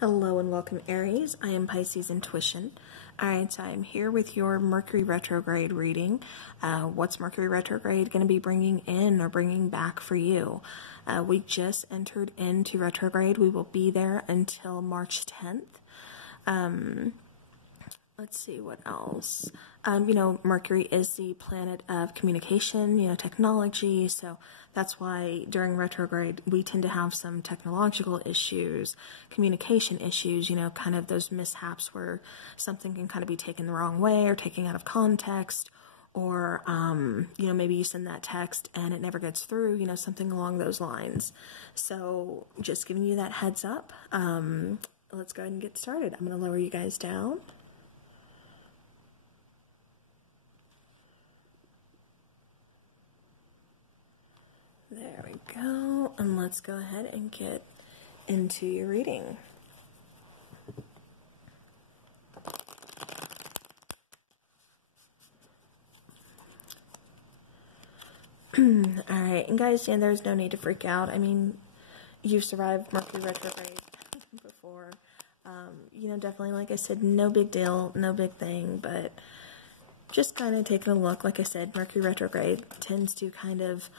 Hello and welcome, Aries. I am Piscesintuition. Alright, so I am here with your Mercury retrograde reading. What's Mercury retrograde going to be bringing in or bringing back for you? We just entered into retrograde. We will be there until March 10th. Let's see what else. Mercury is the planet of communication, technology. So that's why during retrograde, we tend to have some technological issues, communication issues, kind of those mishaps where something can kind of be taken the wrong way or taken out of context. Or, maybe you send that text and it never gets through, something along those lines. So just giving you that heads up. Let's go ahead and get started. I'm going to lower you guys down. There we go, and let's go ahead and get into your reading. Alright, and guys, there's no need to freak out. I mean, you've survived Mercury retrograde before. Definitely, like I said, no big deal, no big thing, but just kind of taking a look. Like I said, Mercury retrograde tends to kind of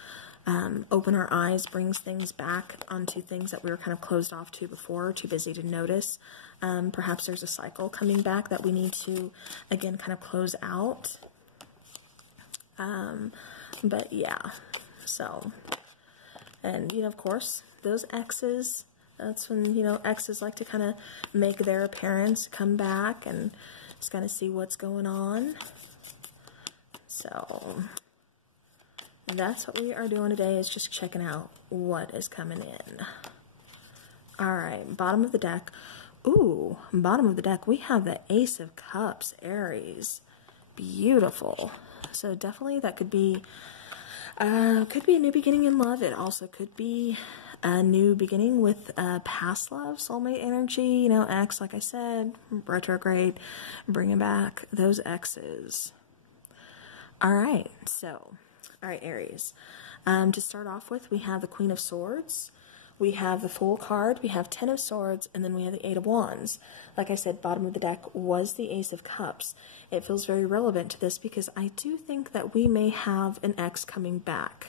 open our eyes, brings things back onto things that we were kind of closed off to before, too busy to notice. Perhaps there's a cycle coming back that we need to, again, kind of close out. But yeah, so, and, of course, those exes, that's when, exes like to kind of make their appearance, come back, and just kind of see what's going on. So that's what we are doing today, is just checking out what is coming in. Alright, bottom of the deck. Ooh, bottom of the deck, we have the Ace of Cups, Aries. Beautiful. So definitely that could be a new beginning in love. It also could be a new beginning with past love, soulmate energy, ex, like I said, retrograde, bringing back those exes. Alright, so, alright, Aries. To start off with, we have the Queen of Swords, we have the Fool card, we have 10 of Swords, and then we have the 8 of Wands. Like I said, bottom of the deck was the Ace of Cups. It feels very relevant to this because I do think that we may have an ex coming back.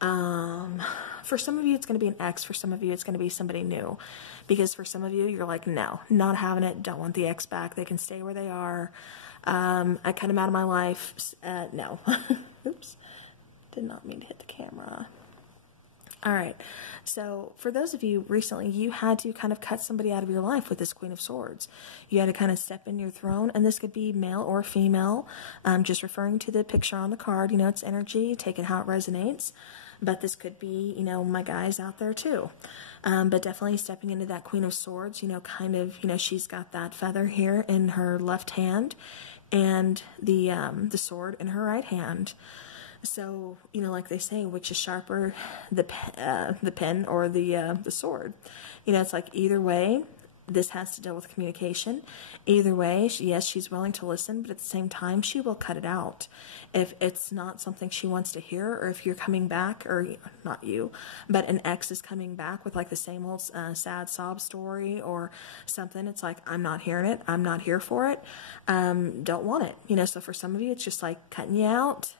For some of you, it's going to be an ex. For some of you, it's going to be somebody new. Because for some of you, you're like, no, not having it, don't want the ex back. They can stay where they are. I cut him out of my life. No. Oops. Did not mean to hit the camera. Alright, so for those of you recently, you had to kind of cut somebody out of your life with this Queen of Swords. You had to kind of step in your throne, and this could be male or female. Just referring to the picture on the card, it's energy, take it how it resonates. But this could be, my guys out there too. But definitely stepping into that Queen of Swords, kind of, she's got that feather here in her left hand and the sword in her right hand. So, like they say, which is sharper, the pen or the sword? It's like either way, this has to deal with communication. Either way, yes, she's willing to listen, but at the same time, she will cut it out. If it's not something she wants to hear, or if you're coming back, or not you, but an ex is coming back with like the same old sad sob story or something, it's like, I'm not hearing it, I'm not here for it, don't want it. So for some of you, it's just like cutting you out.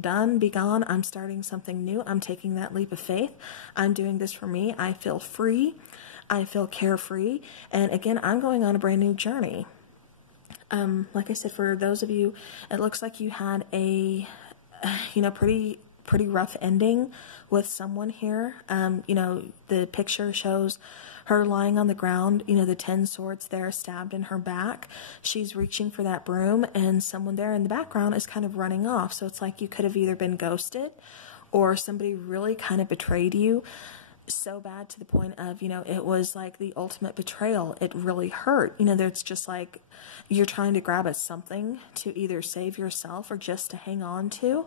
Done, be gone. I'm starting something new. I'm taking that leap of faith. I'm doing this for me. I feel free. I feel carefree. And again, I'm going on a brand new journey. Like I said, for those of you, it looks like you had a, pretty rough ending with someone here. The picture shows her lying on the ground, the 10 swords there stabbed in her back. She's reaching for that broom, and someone there in the background is kind of running off. So it's like you could have either been ghosted or somebody really kind of betrayed you so bad to the point of, it was like the ultimate betrayal. It really hurt. It's just like you're trying to grab at something to either save yourself or just to hang on to.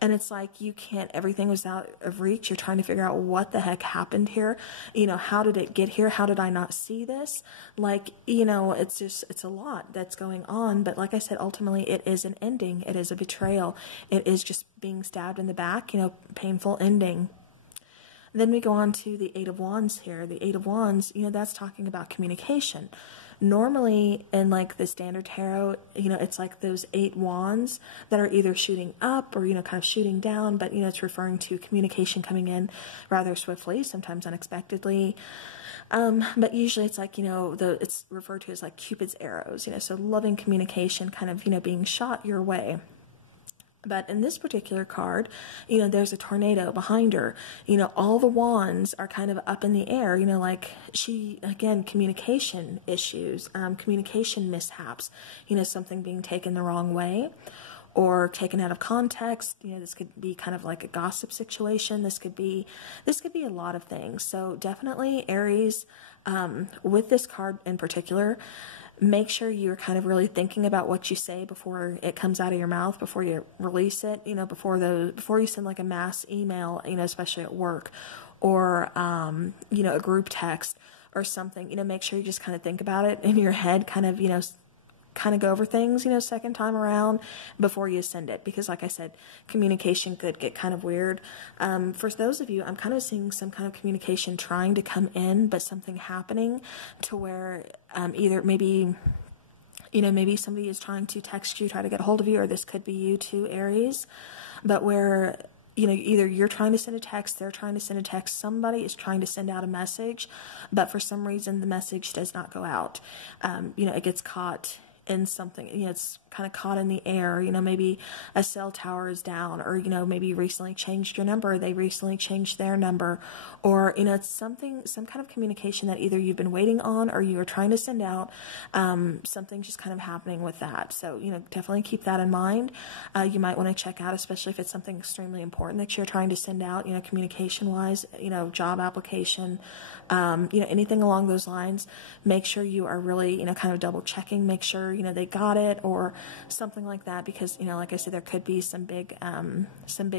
And it's like you can't, everything was out of reach. You're trying to figure out what the heck happened here. How did it get here? How did I not see this? Like, it's a lot that's going on. But like I said, ultimately it is an ending. It is a betrayal. It is just being stabbed in the back, painful ending. Then we go on to the Eight of Wands here. The Eight of Wands, you know, that's talking about communication. Normally in like the standard tarot, you know, it's like those 8 wands that are either shooting up or, you know, kind of shooting down, but, you know, it's referring to communication coming in rather swiftly, sometimes unexpectedly. But usually it's like, you know, it's referred to as like Cupid's arrows, you know, so loving communication kind of, you know, being shot your way. But in this particular card, you know, there's a tornado behind her. You know, all the wands are kind of up in the air, you know, like again, communication issues, communication mishaps, you know, something being taken the wrong way or taken out of context. You know, this could be kind of like a gossip situation. This could be a lot of things. So definitely Aries, with this card in particular, make sure you're kind of really thinking about what you say before it comes out of your mouth, before you release it, you know, before you send like a mass email, you know, especially at work, or, you know, a group text or something. You know, make sure you just kind of think about it in your head, kind of, you know, kind of go over things, you know, second time around before you send it. Because like I said, communication could get kind of weird. For those of you, I'm kind of seeing some kind of communication trying to come in, but something happening to where either maybe, you know, maybe somebody is trying to text you, try to get a hold of you, or this could be you too, Aries, but where, you know, either you're trying to send a text, they're trying to send a text, somebody is trying to send out a message, but for some reason the message does not go out. You know, it gets caught in something, you know, it's kind of caught in the air, you know, maybe a cell tower is down, or, you know, maybe you recently changed your number, they recently changed their number, or, you know, it's some kind of communication that either you've been waiting on or you are trying to send out, something just kind of happening with that. So, you know, definitely keep that in mind. You might want to check out, especially if it's something extremely important that you're trying to send out, you know, communication wise, you know, job application, you know, anything along those lines. Make sure you are really, you know, kind of double checking, make sure, you know, they got it or something like that, because, you know, like I said, there could be some big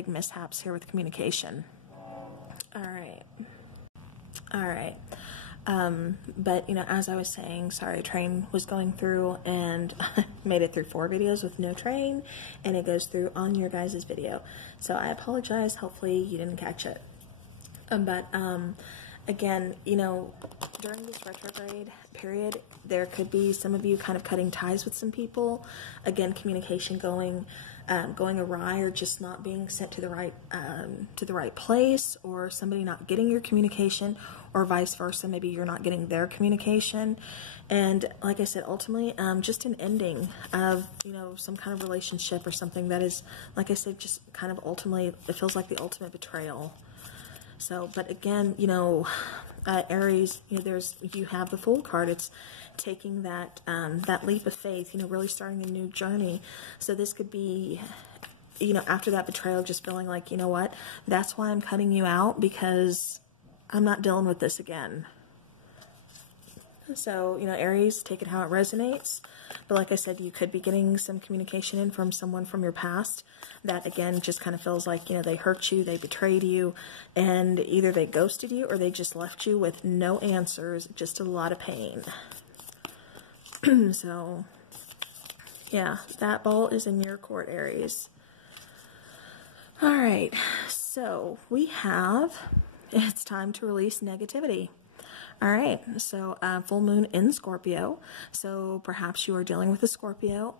mishaps here with communication. All right. But, you know, as I was saying, sorry, train was going through and made it through 4 videos with no train, and it goes through on your guys' video. So I apologize. Hopefully you didn't catch it. Again, you know, during this retrograde period, there could be some of you kind of cutting ties with some people. Again, communication going awry, or just not being sent to the right place, or somebody not getting your communication, or vice versa. Maybe you're not getting their communication. And like I said, ultimately, just an ending of, you know, some kind of relationship or something that is, like I said, just kind of ultimately, it feels like the ultimate betrayal. So, but again, you know, Aries, you know, you have the Fool card. It's taking that leap of faith, you know, really starting a new journey. So this could be, you know, after that betrayal, just feeling like, you know what, that's why I'm cutting you out, because I'm not dealing with this again. So, you know, Aries, take it how it resonates. But like I said, you could be getting some communication in from someone from your past that, again, just kind of feels like, you know, they hurt you, they betrayed you, and either they ghosted you or they just left you with no answers, just a lot of pain. So, yeah, that ball is in your court, Aries. All right, so we have, it's time to release negativity. All right, so full moon in Scorpio, so perhaps you are dealing with a Scorpio,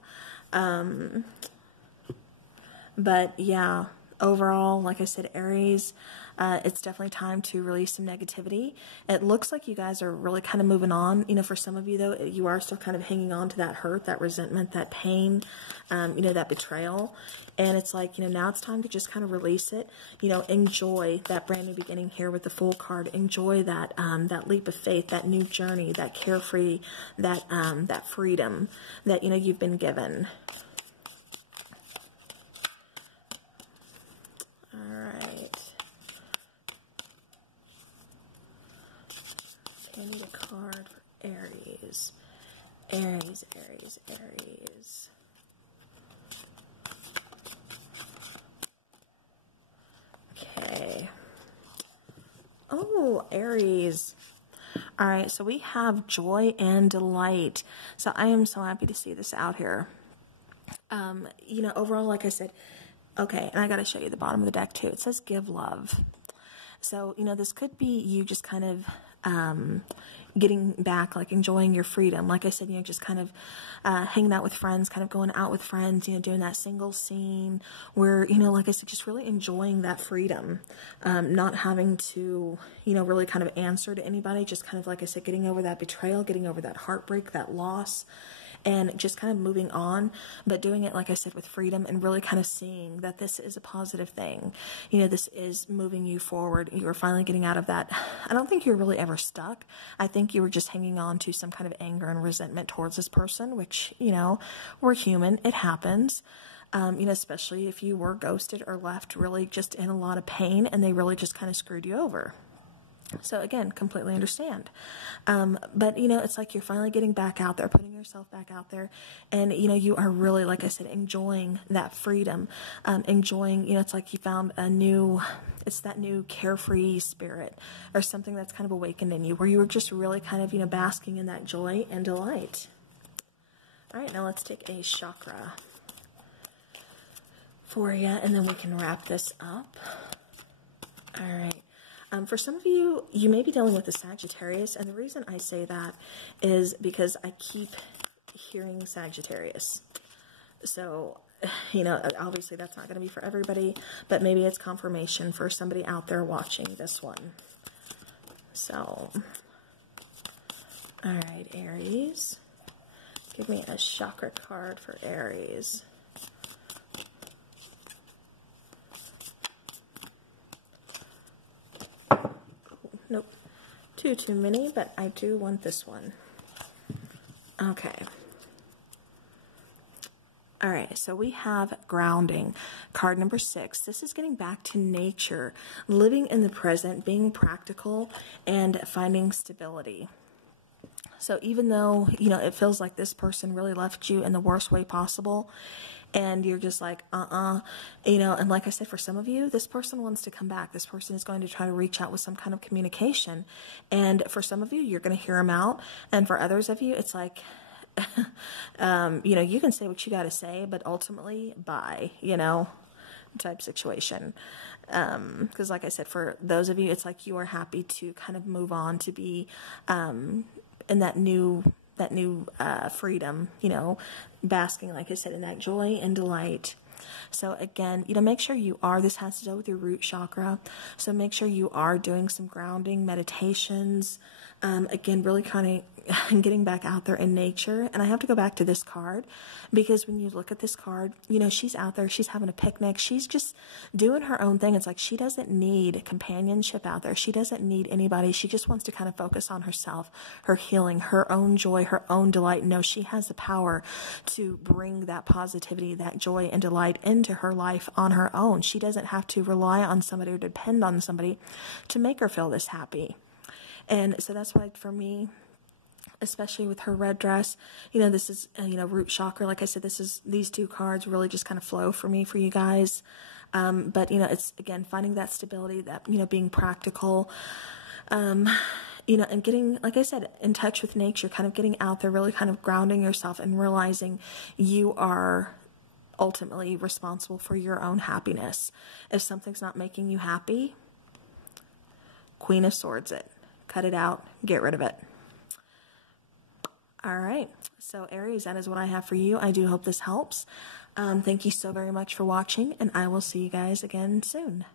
but yeah, overall, like I said, Aries, it's definitely time to release some negativity. It looks like you guys are really kind of moving on. You know, for some of you, though, you are still kind of hanging on to that hurt, that resentment, that pain, you know, that betrayal. And it's like, you know, now it's time to just kind of release it. You know, enjoy that brand new beginning here with the Fool card. Enjoy that that leap of faith, that new journey, that carefree, that freedom that, you know, you've been given. All right. I need a card for Aries. Aries. Okay. Oh, Aries. All right, so we have joy and delight. So I am so happy to see this out here. You know, overall, like I said, okay, and I got to show you the bottom of the deck too. It says give love. So, you know, this could be you just kind of getting back, like enjoying your freedom. Like I said, you know, just kind of hanging out with friends, kind of going out with friends, you know, doing that single scene where, you know, like I said, just really enjoying that freedom, not having to, you know, really kind of answer to anybody, just kind of, like I said, getting over that betrayal, getting over that heartbreak, that loss, and just kind of moving on, but doing it, like I said, with freedom, and really kind of seeing that this is a positive thing. You know, this is moving you forward. You are finally getting out of that. I don't think you're really ever stuck. I think you were just hanging on to some kind of anger and resentment towards this person, which, you know, we're human. It happens. You know, especially if you were ghosted or left really just in a lot of pain and they really just kind of screwed you over. So again, completely understand. But, you know, it's like you're finally getting back out there, putting yourself back out there. And, you know, you are really, like I said, enjoying that freedom, enjoying, you know, it's like you found it's that new carefree spirit or something that's kind of awakened in you where you were just really kind of, you know, basking in that joy and delight. All right, now let's take a chakra for you, and then we can wrap this up. All right. For some of you, you may be dealing with a Sagittarius, and the reason I say that is because I keep hearing Sagittarius. So, you know, obviously that's not going to be for everybody, but maybe it's confirmation for somebody out there watching this one. So, all right, Aries. Give me a chakra card for Aries. Nope, too many, but I do want this one. Okay. All right, so we have grounding, card number 6. This is getting back to nature, living in the present, being practical, and finding stability. So even though, you know, it feels like this person really left you in the worst way possible, and you're just like, you know, and like I said, for some of you, this person wants to come back. This person is going to try to reach out with some kind of communication. And for some of you, you're going to hear them out. And for others of you, it's like, you know, you can say what you got to say, but ultimately, bye, you know, type situation. Because like I said, for those of you, it's like you are happy to kind of move on to be in that new freedom, you know, basking, like I said, in that joy and delight. So again, you know, make sure you are, this has to do with your root chakra. So make sure you are doing some grounding meditations. Again, really kind of getting back out there in nature. And I have to go back to this card because when you look at this card, you know, she's out there, she's having a picnic. She's just doing her own thing. It's like she doesn't need companionship out there. She doesn't need anybody. She just wants to kind of focus on herself, her healing, her own joy, her own delight. No, she has the power to bring that positivity, that joy and delight into her life on her own. She doesn't have to rely on somebody or depend on somebody to make her feel this happy. And so that's why for me, especially with her red dress, you know, this is, you know, root chakra. Like I said, these two cards really just kind of flow for me, for you guys. But, you know, it's, again, finding that stability, that, you know, being practical, you know, and getting, like I said, in touch with nature, kind of getting out there, really kind of grounding yourself and realizing you are ultimately responsible for your own happiness. If something's not making you happy, Queen of Swords it. Cut it out. Get rid of it. All right. So Aries, that is what I have for you. I do hope this helps. Thank you so very much for watching, and I will see you guys again soon.